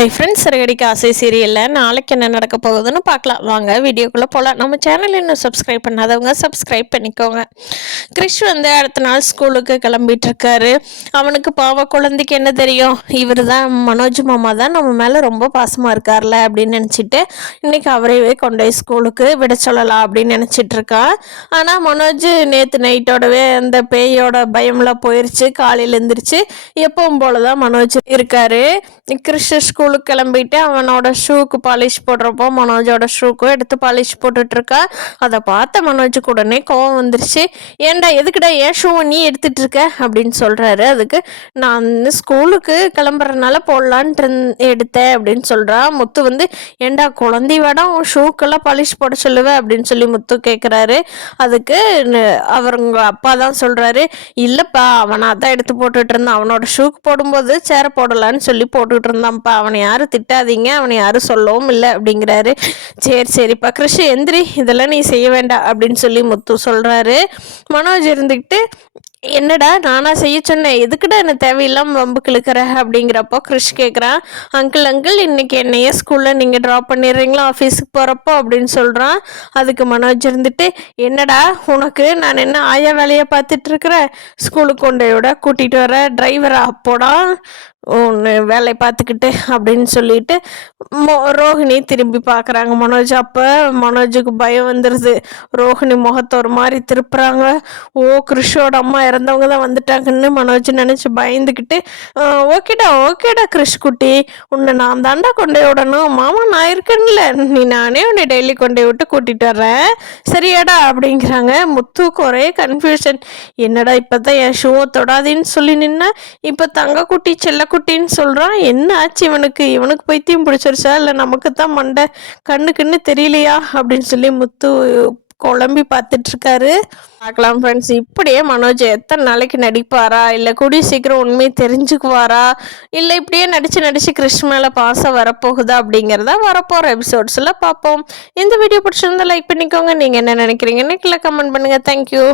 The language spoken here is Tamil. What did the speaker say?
ஹாய் ஃப்ரெண்ட்ஸ், சிறகடிக்க ஆசை சீரியலில் நாளைக்கு என்ன நடக்க போகுதுன்னு பார்க்கலாம். வாங்க வீடியோக்குள்ளே போகலாம். நம்ம சேனல் இன்னும் சப்ஸ்கிரைப் பண்ணாதவங்க சப்ஸ்கிரைப் பண்ணிக்கோங்க. கிறிஷ் அடுத்த நாள் ஸ்கூலுக்கு கிளம்பிட்டு இருக்காரு. அவனுக்கு பாவ குழந்தைக்கு என்ன தெரியும், இவர் தான் மனோஜ் மாமா தான் நம்ம மேலே ரொம்ப பாசமாக இருக்கார்ல அப்படின்னு நினச்சிட்டு இன்றைக்கி அவரையே கொண்டு போய் ஸ்கூலுக்கு விட சொல்லலாம் அப்படின்னு நினச்சிட்டு இருக்கான். ஆனால் மனோஜ் நேற்று நைட்டோடவே அந்த பேயோட பயம்லாம் போயிடுச்சு. காலையில் எழுந்திரிச்சு எப்பவும் போல தான் மனோஜ் இருக்காரு. கிறிஷ் ஸ்கூலுக்கு கிளம்பிட்டு அவனோட ஷூக்கு பாலிஷ் போடுறப்போ மனோஜோட ஷூக்கும் எடுத்து பாலிஷ் போட்டுட்ருக்கா. அதை பார்த்த மனோஜுக்கு உடனே கோவம் வந்துருச்சு. ஏன்டா எதுக்குடா ஏன் ஷூவை நீ எடுத்துகிட்டு இருக்க அப்படின்னு சொல்கிறாரு. அதுக்கு நான் ஸ்கூலுக்கு கிளம்புறதுனால போடலான்ட்டு எடுத்தேன் அப்படின்னு சொல்கிறா. முத்து வந்து ஏண்டா குழந்தை வேடம் ஷூக்கெல்லாம் பாலிஷ் போட சொல்லுவேன் அப்படின்னு சொல்லி முத்து கேட்குறாரு. அதுக்கு அவருங்க அப்பா தான் சொல்கிறாரு, இல்லைப்பா அவனை அதான் எடுத்து போட்டுட்டு இருந்தான், அவனோட ஷூக்கு போடும்போது சேர போடலான்னு சொல்லி போட்டுக்கிட்டு இருந்தான்ப்பா, அவனை யாரும் திட்டாதீங்க, அவனை யாரும் சொல்லவும் இல்லை அப்படிங்கிறாரு. சரிப்பா கிருஷ் எந்திரி, இதெல்லாம் நீ செய்ய வேண்டாம் அப்படின்னு சொல்லி முத்து சொல்கிறாரு. மனோஜ் இருந்துக்கிட்டு என்னடா நானா செய்ய சொன்னேன், எதுக்குடா என்ன தேவையில்லாமல் வம்பு கிழக்கிற அப்படிங்கிறப்போ கிறிஷ் கேட்குறான், அங்கிள் இன்னைக்கு என்னையே ஸ்கூலில் நீங்கள் ட்ராப் பண்ணிடுறீங்களா ஆஃபீஸுக்கு போகிறப்போ அப்படின்னு சொல்கிறான். அதுக்கு மனோஜ் இருந்துட்டு என்னடா உனக்கு நான் என்ன ஆயா வேலையை பார்த்துட்ருக்குறேன், ஸ்கூலுக்கு கொண்டையோட கூட்டிகிட்டு வர டிரைவரா அப்போடா ஒன்று வேலை பார்த்துக்கிட்டு அப்படின்னு சொல்லிட்டு ரோஹிணி திரும்பி பார்க்குறாங்க மனோஜ். அப்போ மனோஜுக்கு பயம் வந்துடுது. ரோஹிணி முகத்தை ஒரு மாதிரி திருப்புறாங்க. ஓ கிறிஷோட அம்மா இறந்தவங்க தான் வந்துட்டாங்கன்னு மனோஜ் நினச்சி பயந்துக்கிட்டு ஓகேடா கிறிஷ் குட்டி, உன்னை நான் தாண்டா கொண்டே விடணும், மாமா நான் இருக்கேன்ல, நானே உன்னை டெய்லி கொண்டே விட்டு கூட்டிகிட்டு வர்றேன் சரியாடா அப்படிங்கிறாங்க. முத்துக்கு ஒரே கன்ஃபியூஷன். என்னடா இப்போ தான் என் ஷூவை தொடாதேன்னு சொல்லி நின்னா இப்போ தங்க குட்டி செல்லக்குட்டின்னு சொல்கிறான். என்ன ஆச்சு இவனுக்கு பைத்தியம் பிடிச்சிருச்சா இல்லை நமக்கு தான் மண்டை கண்ணுக்குன்னு தெரியலையா அப்படின்னு சொல்லி முத்து குழம்பி பார்த்துட்ருக்காரு. பார்க்கலாம் ஃப்ரெண்ட்ஸ், இப்படியே மனோஜ் எத்தனை நாளைக்கு நடிப்பாரா, இல்லை கூடிய சீக்கிரம் உண்மையை தெரிஞ்சுக்குவாரா, இல்லை இப்படியே நடித்து கிறிஷ் மேலே பாசம் வரப்போகுதா அப்படிங்கிறத வரப்போகிற எபிசோட்ஸில் பார்ப்போம். இந்த வீடியோ பிடிச்சிருந்தா லைக் பண்ணிக்கோங்க. நீங்கள் என்ன நினைக்கிறீங்கன்னு கீழே கமெண்ட் பண்ணுங்கள். தேங்க்யூ.